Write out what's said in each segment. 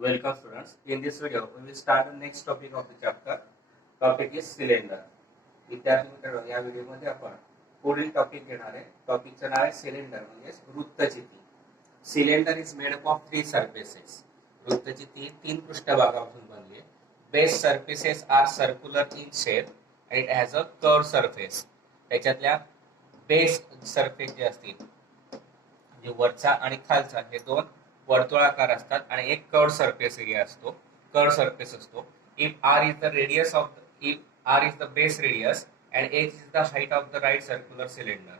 Welcome students. In this video, we will start the next topic of the chapter. Topic is cylinder. विद्यार्थी मित्रांनो या video मध्ये आपण पुढील टॉपिक घेणार आहे. टॉपिकचं नाव आहे सिलेंडर म्हणजे वृत्तचिती. Cylinder is made up of three surfaces. वृत्तचिती तीन पृष्ठभागापासून बनली आहे. Base surfaces are circular in shape and it has a curved surface. त्याच्यातल्या बेस सरफेस जे असतील म्हणजे वरचा आणि खालचा हे दोन वर्तुळाकार असतात आणि एक कर्व सरफेस एरिया असतो, कर्व सरफेस असतो. If R is the radius of if R is the base radius and h is the height of the right circular cylinder,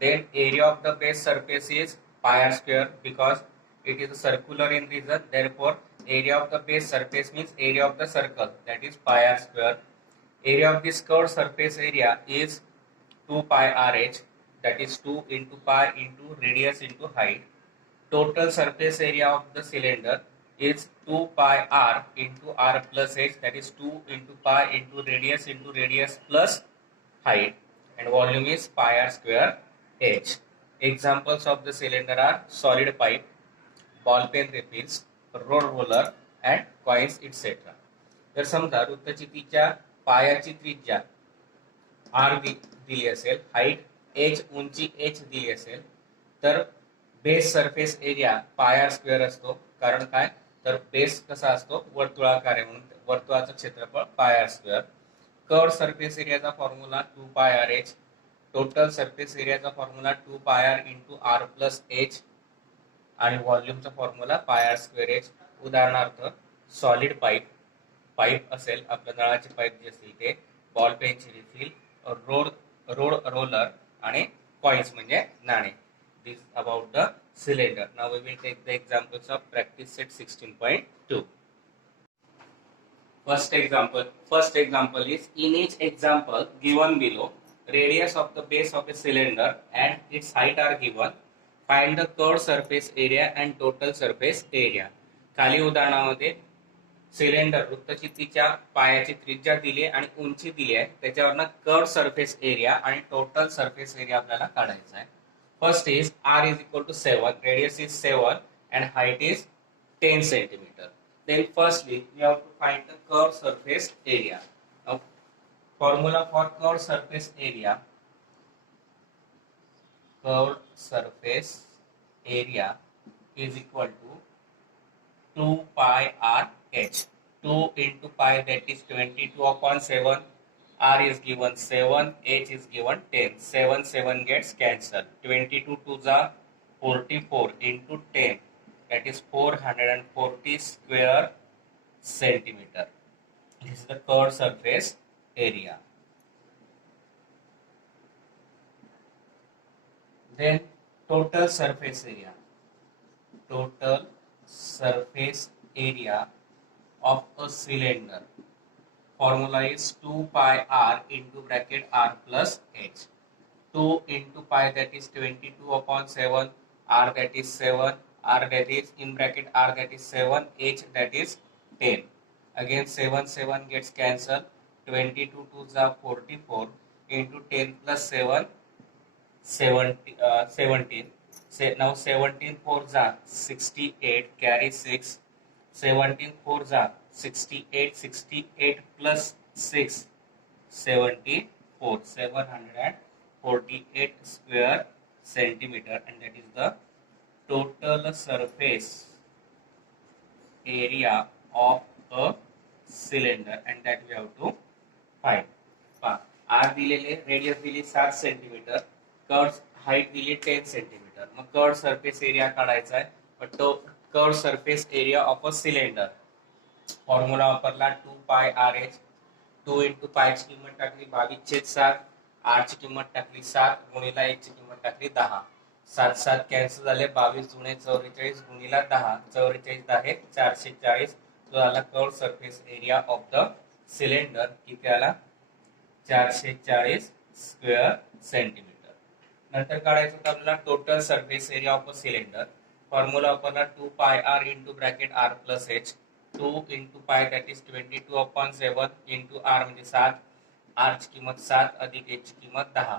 then area of the base surface is pi r square because it is circular in region. Therefore area of the base surface means area of the circle, that is pi r square. Area of this curved surface area is 2 pi rh, that is 2 into pi into radius into height. Total surface area of the cylinder is 2 pi r into r plus h, that is 2 into pi into radius plus height, and volume is pi r square h. Examples of the cylinder are solid pipe, ball pen refills, road roller and coins etc. जर समजा वृत्तचितीच्या पायाची त्रिज्या r दिली असेल, height h, उंची h दिली असेल, तर बेस सरफेस एरिया पाय आर स्क्वेअर असतो. कारण काय, तर बेस कसा असतो, वर्तुळाकार आहे म्हणून वर्तुळाचं क्षेत्रफळ pi r square. Curve surface एरियाचा formula 2 pi r h. Total surface एरियाचा formula 2 pi are into r plus h आणि व्हॉल्यूमचा formula pi r square h. उदाहरणार्थ सॉलिड पाईप असेल, आपल्या नळाची पाईप जी असतील ते, बॉल पेनची रिफिल, रोड रोलर आणि कॉइन्स म्हणजे नाणे. This about the cylinder. Now we will take the examples of practice set 16.2. First example is, in each example given below, radius of the base of a cylinder and its height are given. Find the curved surface area and total surface area. खाली उदाहरणामध्ये cylinder वृत्तचितीच्या पायाची त्रिज्या दिली आणि उंची दिली आहे, त्याच्यावरनं कर्व सरफेस एरिया आणि टोटल सरफेस एरिया आपल्याला काढायचा आहे. First is r is equal to 7, radius is 7 and height is 10 centimeter. Then firstly we have to find the curved surface area. Now formula for curved surface area is equal to 2 pi r h. 2 into pi, that is 22 upon 7. R is given 7, H is given 10. 7 gets cancelled. 22 to the 44 into 10, that is 440 square centimeter. This is the curved surface area. Then total surface area. Total surface area of a cylinder. Formula is 2 pi r into bracket r plus h. 2 into pi, that is 22 upon 7, r that is 7, r that is in bracket r that is 7, h that is 10. Again 7 gets cancelled. 22 to the 44 into 10 plus 7, 17. Now 17 for the 68, carry 6. 17 for the 68 plus 6, 74, 748 square centimeter, and that is the total surface area of a cylinder, and that we have to find. R दिलेले, radius दिली 7 centimetre, curve height दिली 10 centimetre. मग curve surface area काढायचा आहे. पण तो curve surface area of a cylinder formula वापरला 2 pi r H. 2 into पायची किंमत टाकली 22/7, आर ची किंमत टाकली 7 गुणिला एच ची किंमत टाकली 10. 7 कॅन्सल झाले, 22 जुने 44 गुणिला 10, 44 10 440. तो झाला curve surface area of the cylinder. किती आला, 440 स्क्वेअर सेंटीमीटर. नंतर काढायचं होतं आपल्याला total surface area of a cylinder. Formula वापरला 2 pi are into bracket are plus H. 2 into pi, that is 22 upon 7 into r म्हणजे 7, r ची किंमत 7 अधिक h ची किंमत 10.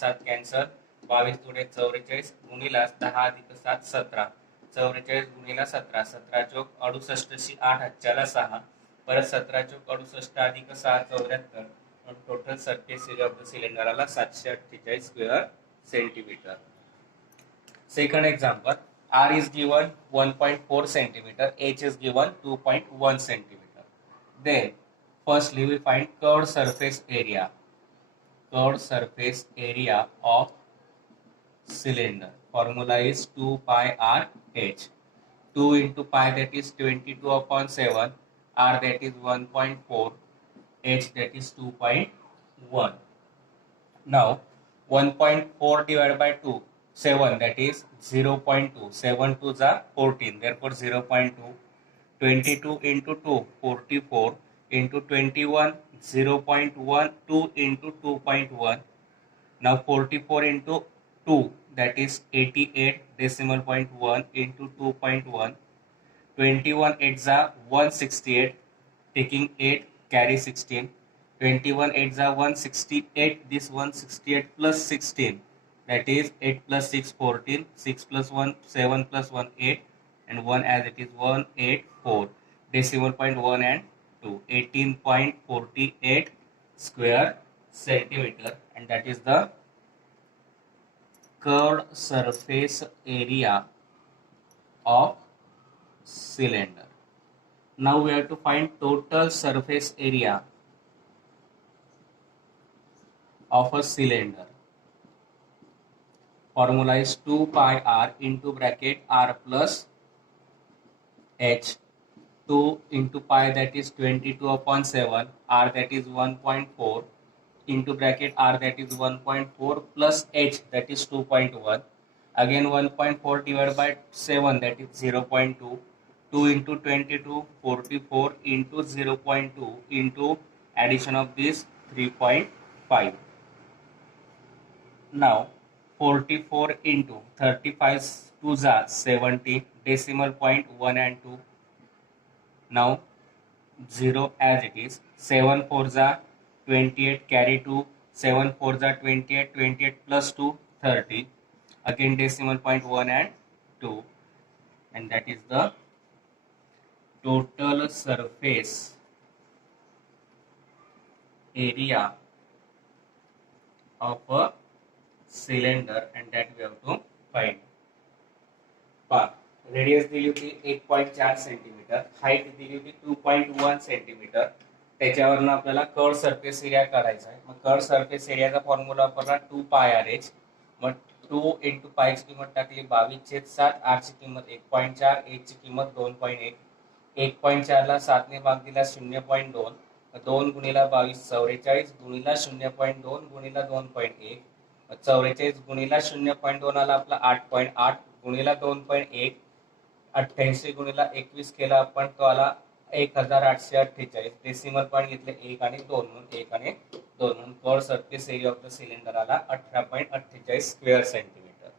7 कॅन्सल, 22 दुणे 44 गुणिला 10 अधिक 7 17. 44 गुणिला 17, 17 चोक 68 8 हातच्याला 6, परत 17 चोक 68 अधिक 6 74, total surface area of the cylinder आला 748 square centimetre. Second example, R is given 1.4 centimeter, H is given 2.1 centimeter. Then, firstly we find curved surface area. Curved surface area of cylinder. Formula is 2 pi r h. 2 into pi, that is 22 upon 7, r that is 1.4, h that is 2.1. Now 1.4 divided by 2, 7, that is 0.2. 7 2s are 14, therefore 0.2. 22 into 2, 44, into 21, 0.1, 2 into 2.1. Now 44 into 2, that is 88, decimal point 1 into 2.1. 21 8s are 168, taking 8, carry 16. 21 8s are 168, this 168 plus 16, that is 8 plus 6 14, 6 plus 1 7 plus 1 8, and 1 as it is 184, decimal point 1 and 2, 18.48 square centimeter, and that is the curved surface area of cylinder. Now we have to find total surface area of a cylinder. Formula is 2 pi r into bracket r plus h. 2 into pi, that is 22 upon 7, r that is 1.4, into bracket r that is 1.4 plus h that is 2.1. Again 1.4 divided by 7, that is 0.2. 2 into 22, 44, into 0.2 into addition of this 3.5. Now 44 into 35 2s are 70, decimal point 1 and 2. Now 0 as it is. 7 4s are 28, carry 2. 7 4s are 28, 28 plus 2 30. Again decimal point 1 and 2, and that is the total surface area of a cylinder, and that we have to find. Radius दिली होती 1.4 centimetre, height दिली होती 2.1 centimetre. त्याच्यावरनं आपल्याला curve surface area काढायचा आहे. मग curve surface एरियाचा formula वापरला 2 पाय आर एच. मग 2 इंटू पायची किंमत टाकली 22/7, आर ची किंमत 1.4, एच ची किंमत 2.1. 1.4 ला 7 ने भाग दिला 0.2, 2 गुणिला 22 44 गुणिला 0.2 गुणिला 2.1, 44 गुणिला 0.2 आला आपला 8.8 गुणिला 2.1, 88 गुणिला 21 केला आपण, तो आला 1848. डेसिमल पॉईंट घेतले 1 आणि 2 म्हणून 1 आणि 2 म्हणून curve surface area of the cylinder आला 18.48 स्क्वेअर सेंटीमीटर.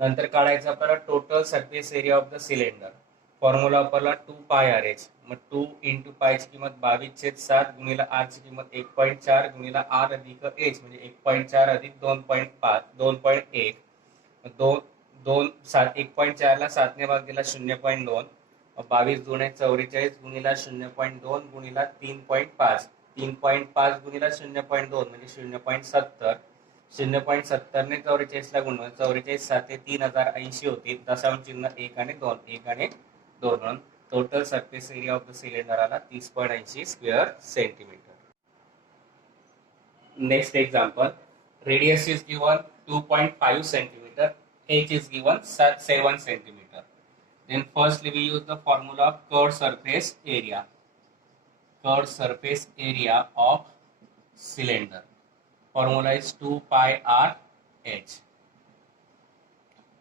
नंतर काढायचं आपल्याला total surface area of the cylinder. Formula वापरला 2 पाय आर एच. मग 2 इंटू पायची किंमत 22/7 गुणिला आर ची किंमत 1.4 गुणिला आर अधिक एच म्हणजे 1.4 अधिक 2.5 2.1. 1.4 ला 7 ने भाग दिला 0.2, 22 दुणे 44 गुणिला 0.2 गुणिला 3.5, 3.5 गुणिला 0.2 म्हणजे 0.70. 0.70 ने 44 ला गुणलं 44 7 3080 होती. दशांश चिन्ह 1 आणि 2, 1 आणि 2 म्हणून total surface area of the cylinder आला 30.80 square centimetre. Next example, radius is given 2.5 centimeter, h is given 7 centimeter. Then firstly we use the formula of curved surface area. Curved surface area of cylinder. Formula is 2 pi r h.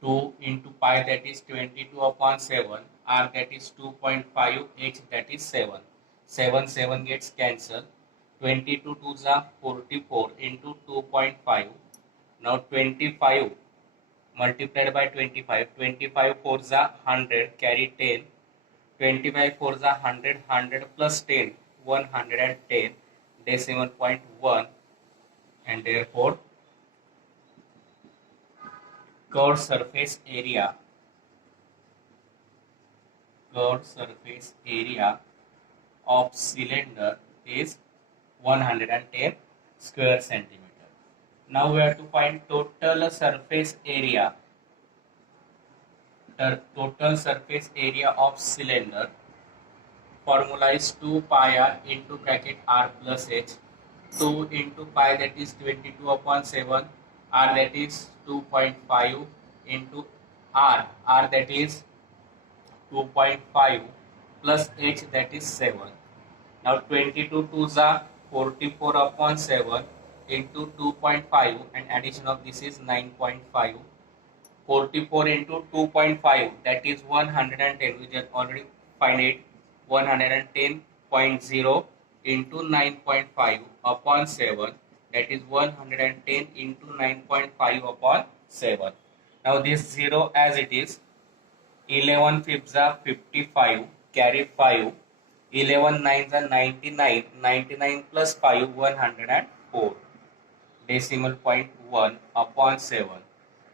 2 into pi, that is 22 upon 7, r that is 2.5, h that is 7. 7 gets cancelled. 22 2s are 44 into 2.5. Now 25 multiplied by 25. 25 4s are 100, carry 10. 25 4s are 100, 100 plus 10, 110, decimal point 1, and therefore curved surface area curved surface area of cylinder is 110 square centimeter. Now we have to find total surface area. The total surface area of cylinder formula is 2 pi r into bracket r plus h. 2 into pi, that is 22 upon 7, r that is 2.5 into r that is 2.5 plus h that is 7. Now 22 2s are 44 upon 7 into 2.5, and addition of this is 9.5. 44 into 2.5, that is 110. We just already find it. 110.0 into 9.5 upon 7, that is 110 into 9.5 upon 7. Now this 0 as it is. 11 fifths are 55, carry 5. 11 nines are 99. 99 plus 5, 104. Decimal point 1 upon 7.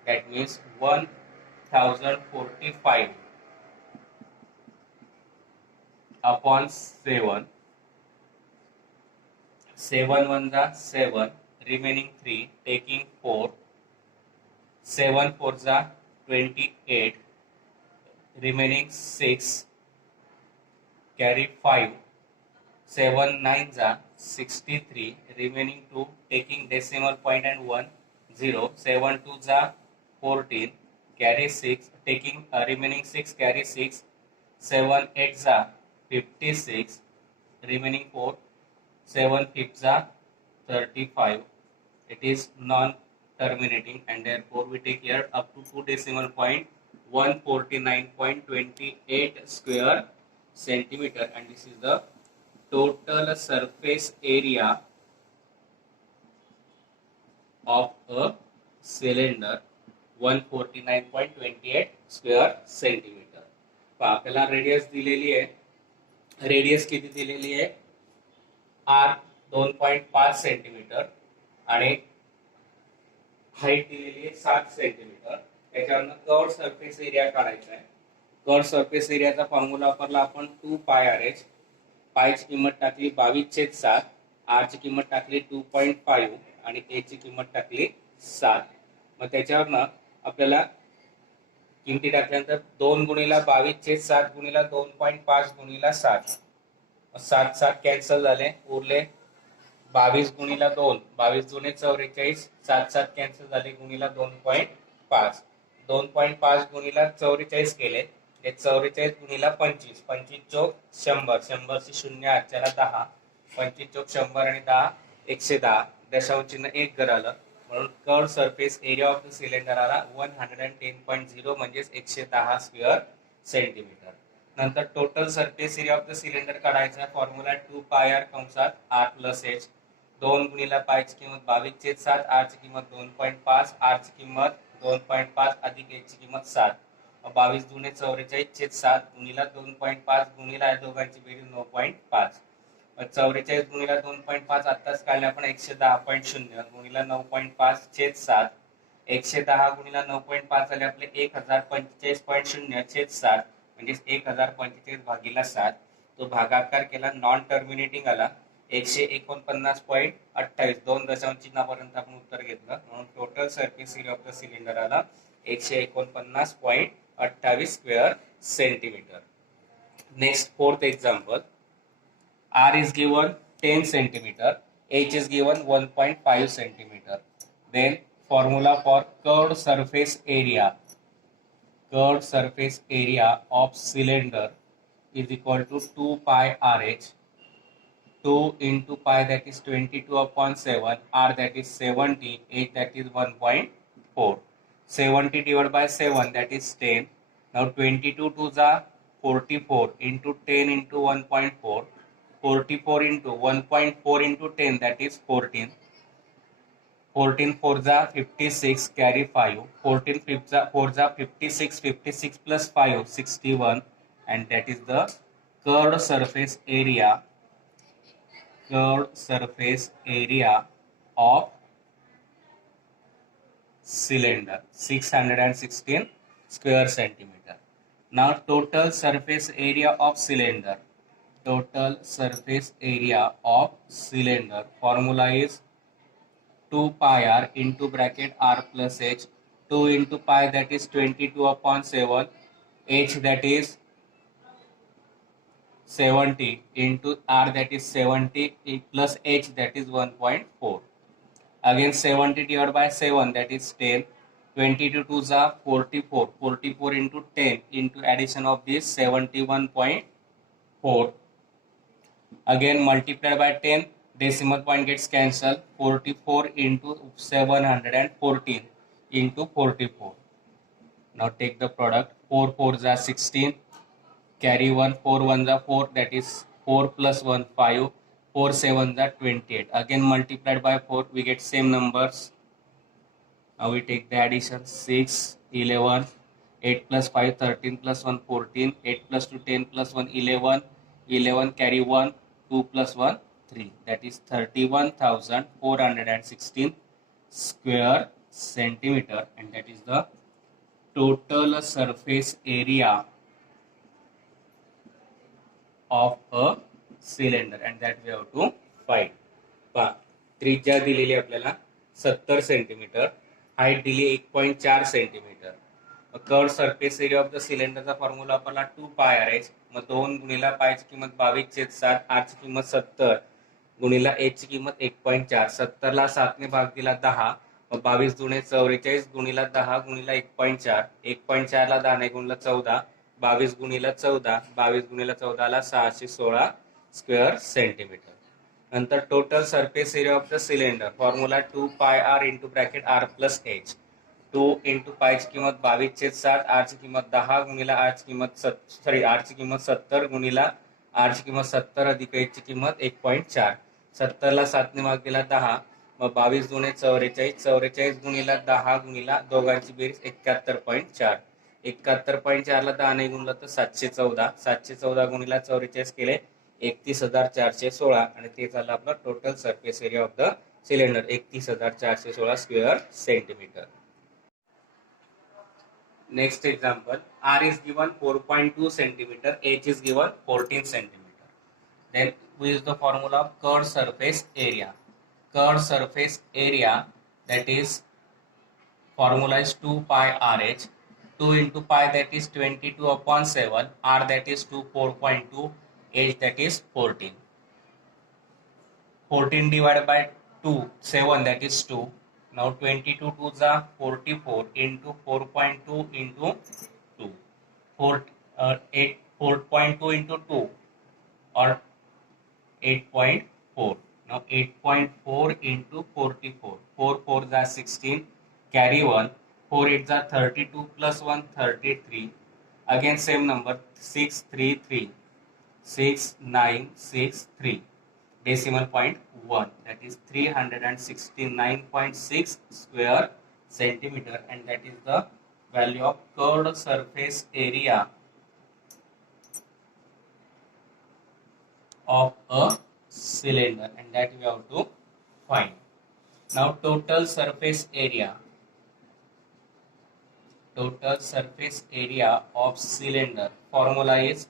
That means 1045 upon 7. 7 ones are 7, remaining 3, taking 4. 7 fours are 28, remaining 6, carry 5. 7 nines are 63, remaining 2, taking decimal point and 1, 0. 7 twos are 14, carry 6, taking remaining 6, carry 6. 7 eights are 56, remaining 4. 7 fifths are 35. It is non-terminating, and therefore we take here up to 2 decimal point 149.28 square centimeter, and this is the total surface area of a cylinder, 149.28 square centimetre. आपल्याला radius दिलेली आहे. Radius किती दिलेली आहे? Are 2.5 centimetre आणि height दिलेली आहे 7 centimetre. त्याच्यावरनं कर्व्ड सरफेस एरिया काढायचा आहे. कर्व्ड सरफेस एरियाचा फॉर्म्युला वापरला आपण 2 पाय आर एच. पायची किंमत टाकली 22/7, आर ची किंमत टाकली 2.5 आणि ए ची किंमत टाकली 7. मग त्याच्यावरनं आपल्याला किमती टाकल्यानंतर 2 गुणिला 22/7 गुणिला 2.5 गुणिला 7, 7 कॅन्सल झाले, उरले 22 गुणिला 2, 22 दुने 44, 7 कॅन्सल झाले, गुणिला 2.5, 2.5 गुणिला 44 केले, 44 गुणिला 25, 25 चौक 100, 100 ची शून्य आजच्याला 10, 25 चौक 100 आणि 10 110, दशांश चिन्ह 1 घर आलं, म्हणून curved surface area of the cylinder आला 110.0 म्हणजेच 110 स्क्वेअर सेंटीमीटर. नंतर total surface area of the cylinder काढायचा. फॉर्म्युला 2 पाय आर कंसात आर प्लस एच. 2 गुणिला पायची किंमत 22/7, आर ची किंमत 2.5, आर ची किंमत 2.5 अधिक एच ची किंमत 7. 22 दुने 44/7 गुणिला 2.5 गुणिला या दोघांची बेरीज 9.5. 44 गुणिला 2.5 आत्ताच काढले आपण 110.0 गुणिला 9.5/7. 110 गुणिला 9.5 आले आपले 1045.0/7 म्हणजे 1045 भागिला 7. तो भागाकार केला, नॉन टर्मिनेटिंग आला 149.28. 2 दशांश चिन्हापर्यंत आपण उत्तर घेतलं, म्हणून total surface area of the cylinder आला 149.28 square centimetre. Next fourth example. R is given 10 centimeter, H is given 1.5 centimeter. Then formula for curved surface area. Curved surface area of cylinder is equal to 2 pi RH. 2 into pi, that is 22/7, R that is 70, H that is 1.4. 70 divided by 7, that is 10. Now 22 2s are 44 into 10 into 1.4. 44 into 1.4 into 10, that is 14. 14 4s are 56, carry 5. 14 4s are 56, 56 plus 5, 61, and that is the curved surface area. Curved surface area of cylinder, 616 square centimeter. Now total surface area of cylinder. Total surface area of cylinder formula is 2 pi r into bracket r plus h. 2 into pi, that is 22 upon 7, h that is 70 into r, that is 70, plus h, that is 1.4. Again 70 divided by 7, that is 10. 22 2s are 44. 44 into 10 into addition of this 71.4. Again multiplied by 10, decimal point gets cancelled. 44 into 714 into 44. Now take the product. 4 4s are 16. Carry 1. 4 1s are 4, that is 4 plus 1 5. 4 7s are 28. Again multiplied by 4, we get same numbers. Now we take the addition. 6 11, 8 plus 5 13 plus 1 14, 8 plus 2 10 plus 1 11, 11 carry 1, 2 plus 1 3, that is 31,416 square centimeter, and that is the total surface area of a cylinder, and that we have to find. पहा त्रिज्या दिलेली आपल्याला 70 centimetre, height दिली 1.4 centimetre. Curve surface area of the सिलेंडरचा formula वापरला 2 pi r H. मग 2 गुणिला पायची किंमत 22/7, आर ची किंमत 70 गुणिला एच ची किंमत 1.4. 70 ला 7 ने भाग दिला 10, मग 22 दुणे 44 गुणिला 10 गुणिला 1.4. 1.4 ला 10 ने गुणिला 14, 22 गुणिला 14, 22 गुणिला 14 ला 616 स्क्वेअर सेंटीमीटर. नंतर total surface area of the cylinder formula 2 pi are into bracket are plus H. 2 into पायची किंमत 22/7, आर ची किंमत 10 गुणिला आर ची किंमत आर ची किंमत 70 गुणिला आर ची किंमत 70 अधिक एच ची किंमत 1.4. 70 ला 7 ने भाग दिला 10, मग 22 दुणे 44, 44 गुणिला 10 गुणिला दोघांची बेरीज 71.4. 71.4 ला 10 ने गुणलं तर 714, 714 गुणिला 44 केले 31,416, आणि ते झालं आपलं total surface area of the cylinder 31,416 square centimetre. Next example, R is given 4.2 centimeter, H is given 14 centimeter. Then we use the formula of curved surface area. Curved surface area, that is formula is 2 pi RH. 2 into pi, that is 22 upon 7, R that is 2, 4.2, H that is 14. 14 divided by 2, 7, that is 2. Now 22 2s are 44 into 4.2 into 2. 4.2 into 2 or 8.4. Now 8.4 into 44. 4 4s are 16. Carry 1. 4 8s are 32 plus 1 33. Again same number 633. 6963. Decimal point 1, that is 369.6 square centimeter, and that is the value of curved surface area of a cylinder, and that we have to find. Now total surface area. Total surface area of cylinder formula is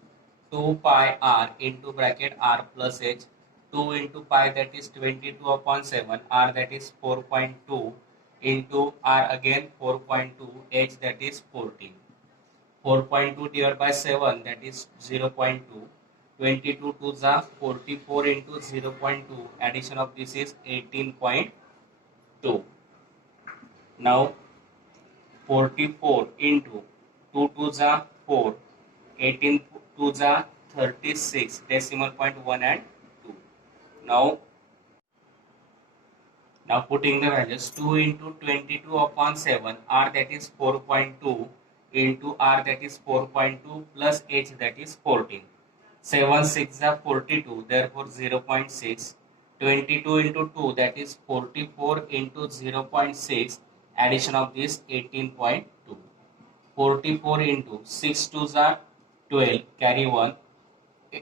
2 pi r into bracket r plus h. 2 into pi, that is 22 upon 7, r that is 4.2 into r again 4.2, h that is 14. 4.2 divided by 7, that is 0.2. 22 2s are 44 into 0.2, addition of this is 18.2. Now 44 into 2 2s are 4, 18 2s are 36, decimal point 1 and 2. Now putting the values, 2 into 22 upon 7, r that is 4.2 into r that is 4.2 plus h that is 14. 7 6 are 42, therefore 0.6. 22 into 2, that is 44 into 0.6, addition of this 18.2. 44 into 6 2s are 12, carry 1.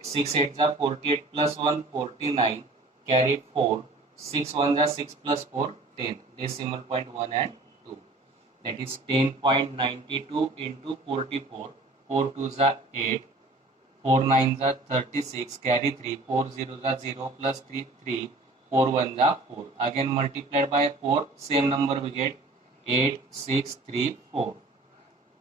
6 8s are 48 plus 1 49, carry 4. 6 1s are 6 plus 4 10, decimal point 1 and 2, that is 10.92 into 44 4 2 जा 8, 4 9 जा 36, carry 3, 4 0 जा 0 plus 3 3, 4 1 जा 4. Again multiplied by 4, same number we get 8 6 3 4.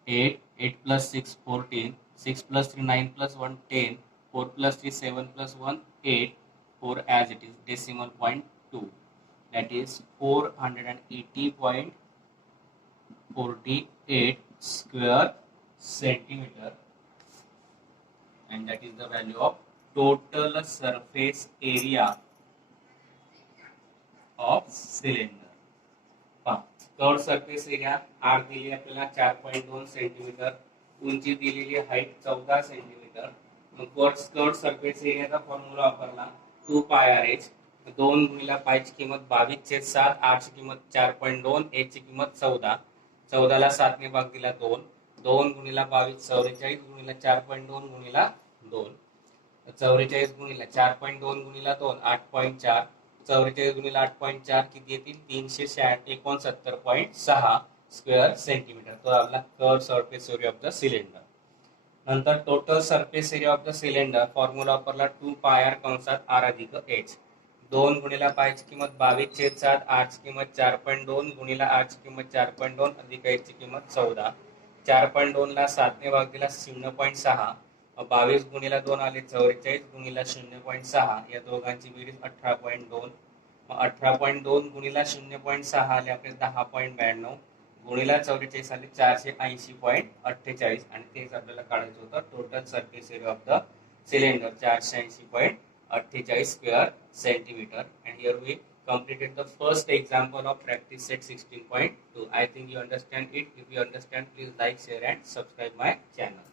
8 8 plus 6 14, 6 plus 3 9 plus 1 10, 4 plus 3 7 plus 1 8, 4 as it is, decimal point 2, that is 480.48 square centimeter, and that is the value of total surface area of cylinder. Curve surface area R दिली आपल्याला 4.2 centimetre, उंची दिलेली height 14 centimetre. मग curve surface एरियाचा formula वापरला 2 pi r H. 2 गुणिला पायची किंमत 22/7, आर ची किंमत 4.2, एच ची किंमत 14. 14 ला 7 ने भाग दिला 2. 2 गुणिला 22 44 गुणिला 4.2 गुणिला 2. 44 गुणिला 4.2 गुणिला 2 8.4. 44 गुणिला 8.4 किती येतील 369.6 स्क्वेअर सेंटीमीटर. तो आपला curve surface area of the cylinder. नंतर total surface area of the cylinder formula वापरला 2 पाय आर कंसात आर अधिक एच. 2 गुणिला पायची किंमत 22/7, आर ची किंमत 4.2 गुणिला आर ची किंमत 4.2 अधिक एच ची किंमत 14. 4.2 ला 7 ने भाग दिला 0.6. 22 गुणिला 2 आले 44 गुणिला 0.6, या दोघांची बेरीज 18.2. 18.2 गुणिला 0.6 आले आपले 10.92 गुणिला 44 आले 480.48, आणि तेच आपल्याला काढायचं होतं total surface area of the cylinder 480.48 square centimeter. And here we completed the first example of practice set 16.2. I think you understand it. If you understand, please like, share and subscribe my channel.